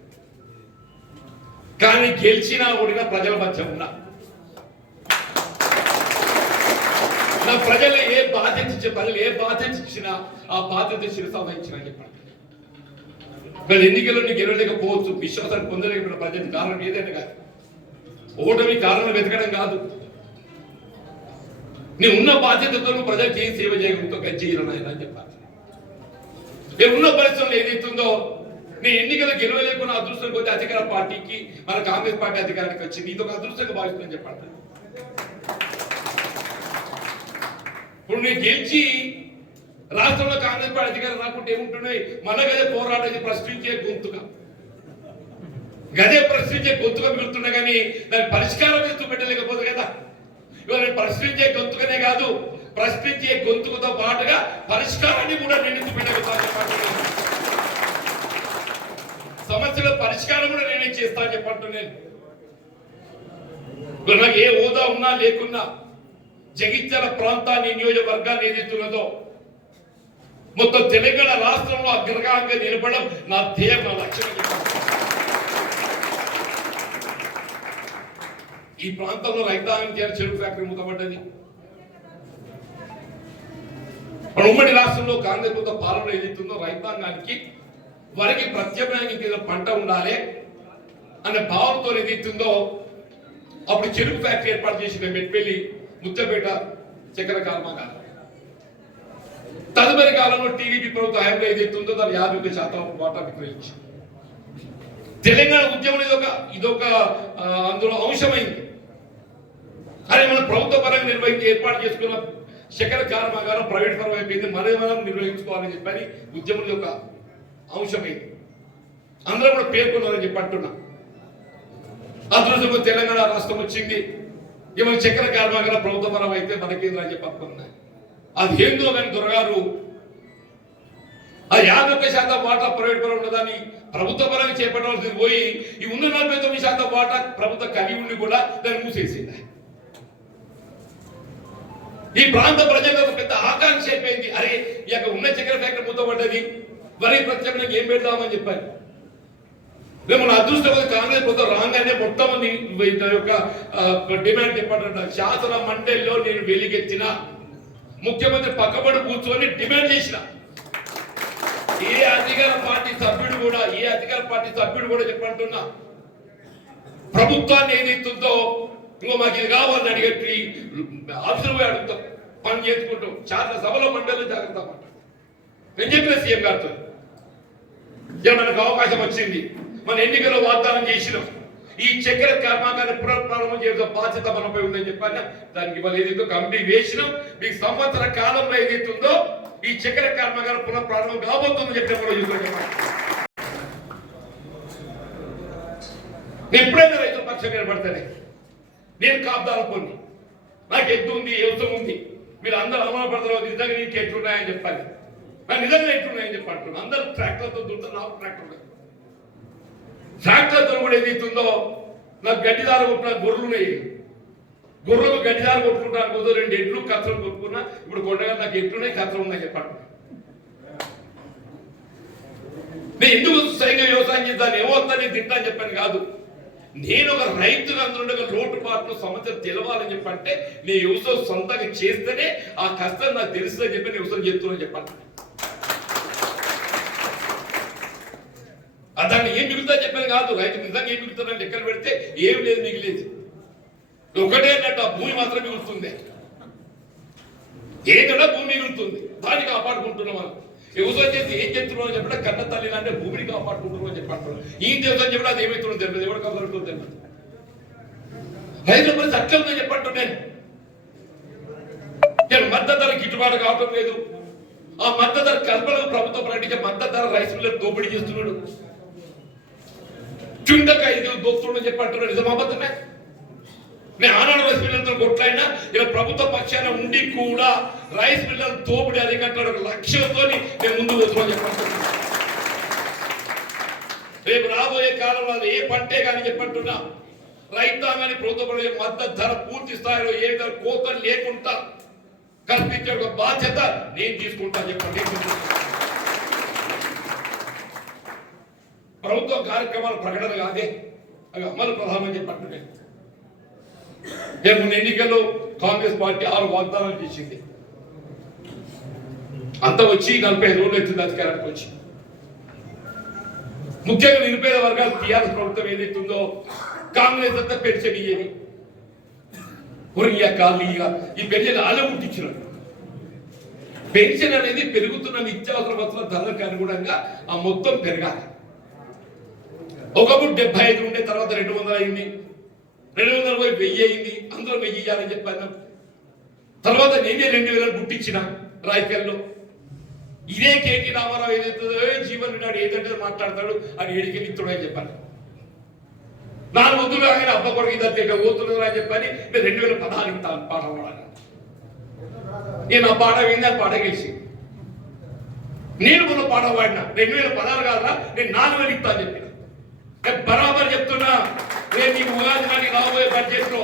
కానీ గెలిచినా ఓడినా ప్రజల మధ్య ఉన్నా నా ప్రజలు ఏ బాధ్యత ఇచ్చే ప్రజలు ఏ బాధ్యత ఇచ్చినా ఆ బాధ్యత శిరసావహించిన చెప్పండి. మరి ఎన్నికల్లో గెలవలేకపోవచ్చు, విశ్వాసాన్ని పొందలేకపోయిన ప్రజలకు కారణం ఏదైనా కాదు. ఓటమి కారణం వెతకడం కాదు. నీ ఉన్న బాధ్యతతో నువ్వు ప్రజలకు ఏం సేవ చేయడంతో గజ్జీరనాయన అని చెప్పాలి. నేను ఉన్న పరిస్థితుల్లో ఏదైతుందో నీ ఎన్నికలు గెలవలేకున్న అదృష్టం కొద్ది అధికార పార్టీకి మన కాంగ్రెస్ పార్టీ అధికారానికి వచ్చి నీతో ఒక అదృష్టంగా భావిస్తుందని చెప్పండి. ఇప్పుడు నేను గెలిచి రాష్ట్రంలో కాంగ్రెస్ పార్టీ అధికారం రాకుంటే ఏముంటున్నాయి, మన గదే పోరాటం ప్రశ్నించే గొంతుగా మిగులుతున్నా కానీ దాని పరిష్కారం ఎత్తు పెట్టలేకపోతే కదా. ఇవాళ ప్రశ్నించే గొంతుకనే కాదు, ప్రశ్నించే గొంతుకుతో పాటుగా పరిష్కారాన్ని కూడా నేను ఎత్తు పెట్టగలుగుతాను. సమస్యల పరిష్కారం కూడా నేనే చేస్తాను చెప్పంటున్నాను. నాకు ఏ హోదా ఉన్నా లేకున్నా జగిత్యాల ప్రాంతాన్ని నియోజకవర్గాన్ని ఏదైతున్నదో మొత్తం తెలంగాణ రాష్ట్రంలో అగ్రగాంగా నిలబడడం నా ధ్యేయం, నా లక్ష్యం. ఈ ప్రాంతంలో రైతాంగం చేయాలి, చెరుకు ఫ్యాక్టరీ మూతపడ్డది. మన ఉమ్మడి రాష్ట్రంలో కాంగ్రెస్ ప్రభుత్వ పాలన ఏదైతుందో రైతాంగానికి వారికి ప్రత్యామ్నాయంగా పంట ఉండాలి అనే భావనతో ఏదైతుందో అప్పుడు చెరుకు ఫ్యాక్టరీ ఏర్పాటు చేసిన మెట్పల్లి ముత్తపేట చక్కెర కర్మాగారం. తదుపరి కాలంలో టీడీపీ ప్రభుత్వ హయాంలో ఏదైతుందో దాని 51% వాటా విక్రయించి తెలంగాణ ఉద్యమం ఇదొక అందులో అంశమైంది. అదే మన ప్రభుత్వ పరంగా ఏర్పాటు చేసుకున్న చక్కెర కర్మాగారం ప్రైవేట్ పరం అయిపోయింది, మనం నిర్వహించుకోవాలని చెప్పని ఉద్యమంలో ఒక అంశమైంది. అందరూ కూడా పేర్కొన్నారని చెప్పి అంటున్నా. అదృష్టంగా తెలంగాణ రాష్ట్రం వచ్చింది. ఇవాళ చక్కెర కర్మాగారం ప్రభుత్వ పరం అయితే మన కేంద్రం అని చెప్పి అనుకున్నాయి. అది ఏందో కానీ దొరగారు ఆ 51% వాటా ప్రైవేట్ పరం ఉన్నదాన్ని ప్రభుత్వ పరంగా చేపట్టవలసింది పోయి ఈ ఉన్న 49% వాటా ప్రభుత్వ కలిగి ఉండి కూడా దాన్ని మూసేసింది. ఈ ప్రాంత ప్రజలకు పెద్ద ఆకాంక్ష అయిపోయింది. అరే ఇక ఉన్న చక్కెర ఫ్యాక్టరీ మూతపడ్డది, వరి ప్రత్యామ్నాయం ఏం పెడదామని చెప్పారు. మన అదృష్టం కాంగ్రెస్ ప్రభుత్వం రాగానే మొత్తం యొక్క డిమాండ్ చెప్పండి. శాసన మండలిలో నేను వెలిగెత్తిన ముఖ్యమంత్రి పక్కబడి కూర్చొని డిమాండ్ చేసిన ఏ అధికార పార్టీ సభ్యుడు కూడా చెప్పంటున్నా ప్రభుత్వాన్ని ఏదైతుందో ఇంకో మాకు ఇది కావాలని అడిగట్టి ఆఫీసులు పోయి అడుగుతాం, పని చేసుకుంటాం. శాసనసభలో మండలిలో జాగ్రత్త పడ్డాం. నేను చెప్పిన సీఎం గారితో మనకు అవకాశం వచ్చింది, మన ఎన్నికల్లో వాగ్దానం చేసినాం, ఈ చక్కెర కర్మాగారాన్ని పునఃప్రారంభం చేసే బాధ్యత మనపై ఉందని చెప్పాను. దానికి ఇవాళ ఏదైతే కమిటీ వేసినాం, మీకు సంవత్సర కాలంలో ఏదైతుందో ఈ చక్కెర కర్మాగారం పునఃప్రారంభం కాబోతుందని చెప్పిన ఎప్పుడైనా రైతుల పక్షం నిలబడతానే. నేను కాపుదాల కొన్ని నాకు ఎత్తు ఉంది, వ్యవసాయం ఉంది, మీరు అందరూ అవమానపడతారు, నిజంగా నీకు ఎట్లున్నాయని చెప్పాలి. నాకు నిజంగా ఎట్లున్నాయని చెప్పంటున్నాను. అందరూ ట్రాక్టర్తో దుంటారు, నాకు ట్రాక్టర్తో కూడా ఏదైతుందో నాకు గడ్డిదారు కొట్టిన గొర్రెలు ఉన్నాయి, గుర్రకు గడిదారు కొట్టుకుంటాను కోసం 2 ఎడ్లు కచ్చలు కొట్టుకున్నా. ఇప్పుడు కొండగా నాకు ఎట్లున్నాయి కచ్చలు ఉన్నాయి చెప్పండి. నేను ఎందుకు సరిగ్గా వ్యవసాయం చేస్తాను ఏమవుతా నేను తింటాను చెప్పాను కాదు. నేను ఒక రైతుగా అందులో ఒక లోటుపాట్లు సమస్యలు తెలవాలని చెప్పంటే నేను వ్యవసాయం సొంతంగా చేస్తేనే ఆ కష్టం నాకు తెలుస్తుందని చెప్పి నేను వ్యవసాయం చేస్తున్నాను చెప్పండి. దాన్ని ఏం మిగులుతా చెప్పాను కాదు. రైతు నిజంగా ఏం మిగులుతారని లెక్కలు పెడితే ఏం లేదు మిగిలేదు. ఒకటే అన్నట్టు ఆ భూమి మాత్రం మిగులుతుంది. ఏదైనా భూమి మిగులుతుంది, దాన్ని కాపాడుకుంటున్నాం మనం. వ్యవసాయం చేసి ఏం చేస్తున్నావు చెప్పినా కన్న తల్లి అంటే భూమిని కాపాడుకుంటున్నాం అని చెప్పంటున్నాం. ఈ వ్యవసాయం చెప్పినా అది ఏమవుతుందో తెలియదు, ఎవరు కాపాడుతుందో తెలియదు. రైతుల పరిస్థితి అట్లా ఉందని చెప్పంటున్నాను. నేను మద్దతు ధర గిట్టుబాటు కావటం లేదు. ఆ మద్దతు ధర కల్పనకు ప్రభుత్వం ప్రకటించే మద్దతు ధర రైస్ మిల్లర్ దోపిడీ చేస్తున్నాడు. చుండకాయ ఇది దోస్తున్నాడు చెప్పంటున్నాడు. నిజమాబద్దమే. నేను ఆనాడు రైస్ మిల్లర్తో కొట్లాడినా ఇలా ప్రభుత్వ పక్షాన ఉండి కూడా రైస్ మిల్లర్ దోపిడీ అధికారులు 1 లక్ష్యంతో నేను ముందు వస్తున్నాను చెప్పంటున్నా. రేపు రాబోయే కాలంలో అది ఏ పంటే కానీ చెప్పంటున్నా రైతాంగాన్ని ప్రభుత్వ మద్దతు ధర పూర్తి స్థాయిలో ఏ ధర కోతలు లేకుండా కల్పించే ఒక బాధ్యత నేను తీసుకుంటా చెప్పండి. ప్రభుత్వ కార్యక్రమాల ప్రకటన కాదే, అవి అమలు ప్రధానం చెప్పండి. మొన్న ఎన్నికల్లో కాంగ్రెస్ పార్టీ 6 వాగ్దానాలు చేసింది. అంత వచ్చి 45 రోజులు అవుతుంది అధికారానికి వచ్చి. ముఖ్యంగా నిరుపేద వర్గాలు టీఆర్ఎస్ ప్రభుత్వం ఏదైతుందో కాంగ్రెస్ అంతా పెన్షన్ ఇయ్యేది. ఈ పెన్షన్ అలా ముట్టించినారు. పెన్షన్ అనేది పెరుగుతున్న నిత్యావసర వస్తువుల ధరలకు అనుగుణంగా ఆ మొత్తం పెరగాలి. ఒకప్పుడు 75 ఉండే తర్వాత 200 అయింది, 200 పోయి 1000 అయింది. అందులో 1000 ఇవ్వాలని చెప్పాను. తర్వాత నేనే 2000 గుట్టించిన రాయకల్లో. ఇదే కేటీ రామారావు ఏదైతుందో జీవన్ నాడు ఏదంటే మాట్లాడతాడు అని ఏడికెళ్ళిస్తాడు అని చెప్పాను. 4 వద్దులు ఆయన అబ్బ కొరకు ఇదంటే పోతున్నారు అని చెప్పని నేను 2016 ఇస్తాను పాట పాడాలి. నేను ఆ పాట వింది ఆ పాట గెలిచి నేను మొన్న పాట పాడినా 2016 కాదా నేను 4000 ఇస్తా అని చెప్పిన. బరాబర్ చెప్తున్నా. నేను నీకు ఉగాది నాటికి రాబోయే బడ్జెట్ లో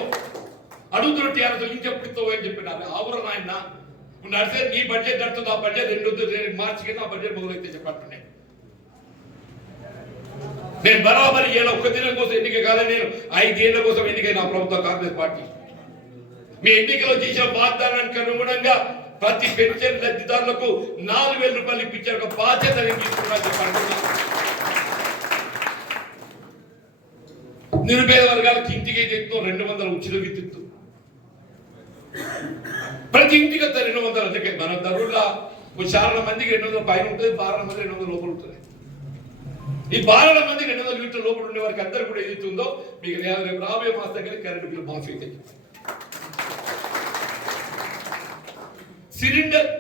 అడుగుతున్న టీఆర్ఎస్ ఇంకెప్పుడు ఇస్తావు అని చెప్పినారు. ఆవురం ఆయన నడితే నీ బడ్జెట్ నడుతుంది, ఆ బడ్జెట్ 2 మార్చి కింద ఆ బడ్జెట్ మొదలైతే చెప్పండి. నేను బరాబర్ ఏళ్ళ 1 దినం కోసం ఎన్నిక కాదని నేను 5 ఏళ్ల కోసం ఎన్నికైన ప్రభుత్వ కాంగ్రెస్ పార్టీ. మీ ఎన్నికలో చేసిన వాగ్దానానికి అనుగుణంగా ప్రతి పెన్షన్ లబ్ధిదారులకు 4000 రూపాయలు ఇప్పించే ఒక బాధ్యత నేను తీసుకున్నా చెప్పండి. నిరుపేద వర్గాలకు ఇంటికి తెచ్చుకో 200 ఉచిత విద్యుత్తు ప్రతి ఇంటికి 200. అందుకే మన ధరల చాలా మందికి 200 పైన ఉంటుంది, 12 మంది 200 లోపల ఉంటుంది. ఈ 12 మంది 200 యూనిట్ల లోపల ఉండే వారికి అందరూ కూడా ఏదైతుందో మీకు రేపు రాబోయే మాసం దగ్గర కరెంటు బిల్లు మాఫీ అవుతాయి. సిలిండర్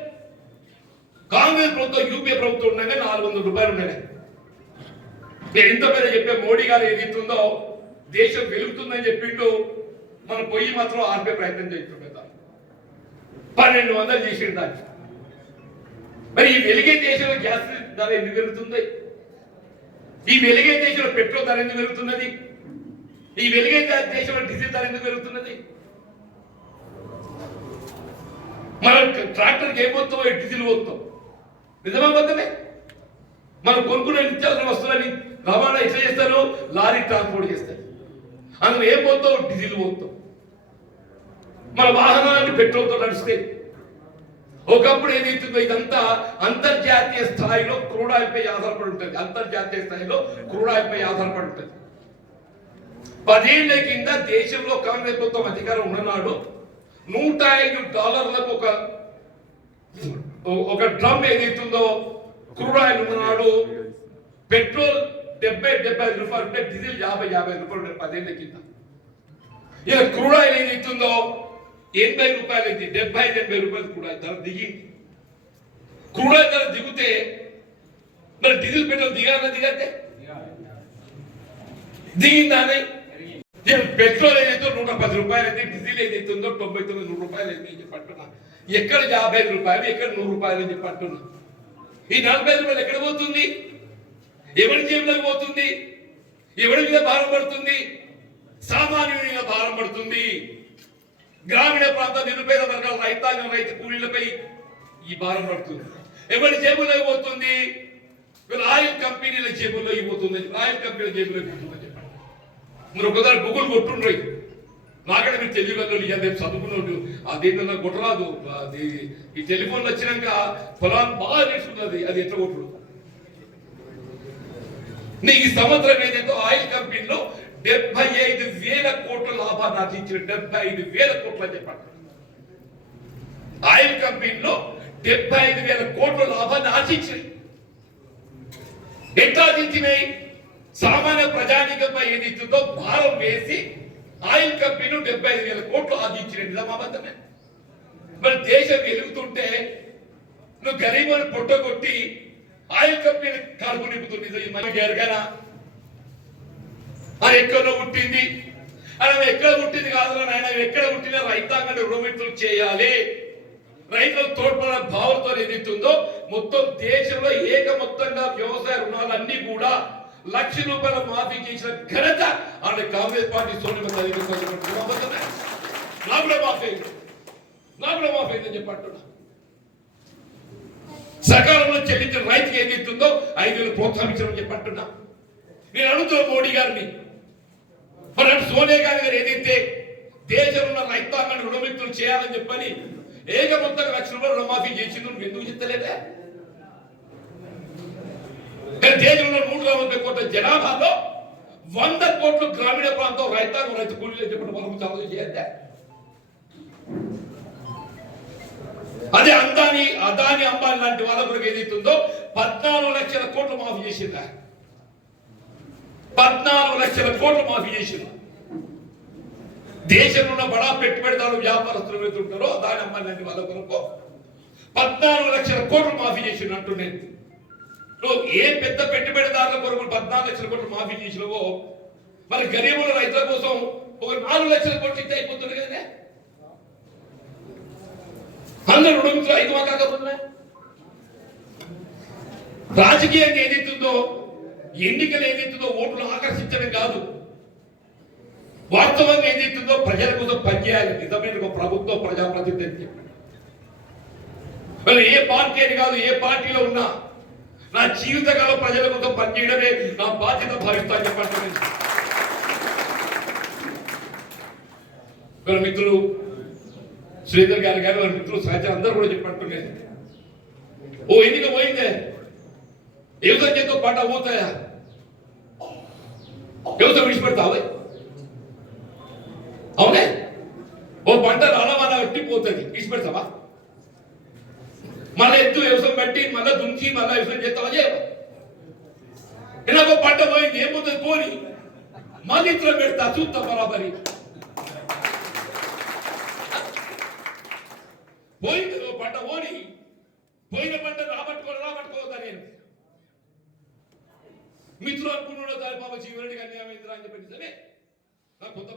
కాంగ్రెస్ ప్రభుత్వం యూపీఏ ప్రభుత్వం ఉండగా 400 రూపాయలు ఉన్నాయి. నేను ఎంత పేద చెప్పే మోడీ గారు ఏదైతుందో దేశం వెలుగుతుందని చెప్పిండు. మన పొయ్యి మాత్రం ఆర్పే ప్రయత్నం చేస్తుంటాం. 1200 చేసిండు దాన్ని. మరి ఈ వెలిగే దేశంలో గ్యాస్ ధర ఎందుకు పెరుగుతుంది? ఈ వెలిగే దేశంలో పెట్రోల్ ధర ఎందుకు పెరుగుతున్నది? ఈ వెలిగే దేశంలో డీజిల్ ధర ఎందుకు పెరుగుతున్నది? మన ట్రాక్టర్కి ఏం పోతాం, డీజిల్ పోతాం. నిజమా పోతామే? మనం కొనుక్కునే నిత్యావసర వస్తువులని రవాణా ఎట్లా చేస్తారు? లారీ ట్రాన్స్పోర్ట్ చేస్తారు. అందులో ఏం పోతావు? డీజిల్ పోతాం. మన వాహనాన్ని పెట్రోల్తో నడుస్తాయి. ఒకప్పుడు ఏదైతుందో ఇదంతా అంతర్జాతీయ స్థాయిలో క్రూడ్ ఆయిల్ పై ఆధారపడి ఉంటుంది. అంతర్జాతీయ స్థాయిలో క్రూడ్ ఆయిల్ పై ఆధారపడి ఉంటుంది. 10 ఏళ్ల కింద దేశంలో కాంగ్రెస్ ప్రభుత్వం అధికారం ఉన్ననాడు $105 ఒక డ్రమ్ ఏదైతుందో క్రూడ్ ఆయిల్ ఉన్ననాడు పెట్రోల్ 70-75 రూపాయలు ఉంటే డీజిల్ 50-55 రూపాయలు ఉండే 10 ఏళ్ల కింద. ఇలా క్రూడ్ ఆయిల్ ఏదైతుందో 80 రూపాయలు అయింది. 70-80 రూపాయలు క్రూడ్ ఆయిల్ ధర దిగింది. క్రూడ్ ఆయిల్ ధర దిగితే మరి డీజిల్ పెట్రోల్ దిగతే దిగిందానే. పెట్రోల్ ఏదైతే 110 రూపాయలు అయితే డీజిల్ ఏదైతుందో 99-100 రూపాయలు అయితే చెప్పంటున్నా. ఎక్కడ 55 రూపాయలు, ఎక్కడ 100 రూపాయలు అని చెప్పంటున్నా. ఈ 45 రూపాయలు ఎక్కడ పోతుంది? ఎవరి జేబులోకి పోతుంది? ఎవరి మీద భారం పడుతుంది? సామాన్యుడి మీద భారం పడుతుంది. గ్రామీణ ప్రాంత నిరుపేద వర్గాల రైతాంగం రైతు కూలీలపై ఈ భారం పడుతుంది. ఎవరి జేబులో పోతుంది? వీళ్ళు ఆయిల్ కంపెనీల జేబుల్లో పోతుంది. ఆయిల్ కంపెనీల జేబులో పోతుందని చెప్పండి. మీరు ఒకసారి గూగుల్ కొట్టుండ్రు. నాకంటే మీరు తెలియదు రేపు చదువుకున్నాడు అదేంటన్నా కొట్టరాదు. అది ఈ టెలిఫోన్లు వచ్చినాక పొలాన్ని బాగా నేర్చుకున్నది. అది ఎట్లా కొట్టుడు? నీకు ఈ సంవత్సరం ఏదైతే ఆయిల్ కంపెనీలో 75,000 కోట్ల లాభాన్ని ఆర్జించిన 75,000 కోట్లు అని చెప్పండి. ఆయిల్ కంపెనీలో 75,000 కోట్ల లాభాన్ని ఆర్జించినాయి. ఎట్లా ఆర్జించినాయి? సామాన్య ప్రజానికంపై ఏదైతుందో భారం వేసి ఆయిల్ కంపెనీలు 75,000 కోట్లు ఆర్జించినాయి. నిజామాబద్దమే. మరి దేశం ఎలుగుతుంటే నువ్వు గరీబుని పొట్టగొట్టి ఆయిల్ కంపెనీ కడుపు నింపుతుంది. మనకి ఎరగనా? అది ఎక్కడో పుట్టింది. అది ఎక్కడ పుట్టింది కాదు నాయన, ఎక్కడ పుట్టినా రైతాంగాన్ని రుణమిత్రులు చేయాలి. రైతులకు తోడ్పడే భావంతో ఏదైతుందో మొత్తం దేశంలో మొత్తంగా వ్యవసాయ రుణాలన్నీ కూడా ₹1,00,000 మాఫీ చేసిన ఘనత అంటే కాంగ్రెస్ పార్టీ సోనియా నాకు కూడా మాఫీ అయిందని చెప్పంటున్నా. సకాలంలో చెల్లించిన రైతుకి ఏదైతుందో 5,000 ప్రోత్సహించడం చెప్పంటున్నా. నేను అడుగుతున్నా మోడీ గారిని, మరి అటు సోనియా గాంధీ గారు ఏదైతే దేశంలో ఉన్న రైతాంగాన్ని రుణమిత్రులు చేయాలని చెప్పని మొత్తంగా ₹1,00,000 రుణమాఫీ చేసింది. నువ్వు ఎందుకు చెప్తలేదే? దేశంలో 140 కోట్ల జనాభాలో 100 కోట్లు గ్రామీణ ప్రాంతం రైతాంగం రైతు కూలీలు చెప్పిన మనం చాలా చేద్దా. అదే అదాని అంబానీ లాంటి వాళ్ళ కొరకు ఏదైతుందో 14 లక్షల కోట్లు మాఫీ చేసిందా? 14 లక్షల కోట్లు మాఫీ చేసింది. దేశంలో ఉన్న బడా పెట్టుబడిదారులు వ్యాపారస్తులు వెళ్తుంటారో అదాని అంబానీ లాంటి వాళ్ళ కొరకు 14 లక్షల కోట్లు మాఫీ చేసిండు అంటున్నాను. ఏ పెద్ద పెట్టుబడిదారుల కొరకు 14 లక్షల కోట్లు మాఫీ చేసినవో మరి గరీబుల రైతుల కోసం ఒక 4 లక్షల కోట్లు ఇస్తే అయిపోతుంది కదా. అందరూ రుణమిత్రులు 5 కాకపోతున్నాయి. రాజకీయంగా ఏదైతుందో ఎన్నికలు ఏదైతుందో ఓట్లు ఆకర్షించడం కాదు, వాస్తవంగా ఏదైతుందో ప్రజల కోసం పనిచేయాలి. నిజమైన ఒక ప్రభుత్వం ప్రజాప్రతినిధి వాళ్ళు ఏ పార్టీ అని కాదు, ఏ పార్టీలో ఉన్నా నా జీవితకాలం ప్రజల కోసం పనిచేయడమే నా బాధ్యత భావిస్తా చెప్పండి. వాళ్ళ మిత్రులు శ్రీధర్ గారు కానీ వాళ్ళ మిత్రులు సహచరులు అందరూ కూడా చెప్పంటున్నారు. ఎన్నిక పోయిందే వ్యవసాయం చేతో పంట పోతాయా? వ్యవసాయం విడిచిపెడతావా? అవునే పంట రాలవాన బట్టి పోతుంది, విడిచిపెడతావా? మళ్ళీ ఎత్తు వ్యవసాయం బట్టి మళ్ళీ దుంచి మళ్ళీ వ్యవసాయం చేస్తావా? చేయవా? పంట పోయింది ఏమవుతుంది? పోని మళ్ళీ ఇతర పెడతా చూస్తా బరాబరి. పోయింది పంట పోని పోయిన పంట రాబట్టుకోవద్దా? నేను మిత్రులు అనుకున్నాడు దాని పాప జీవరెడ్డి అన్యాయం అని చెప్పి సరే నాకు కొంత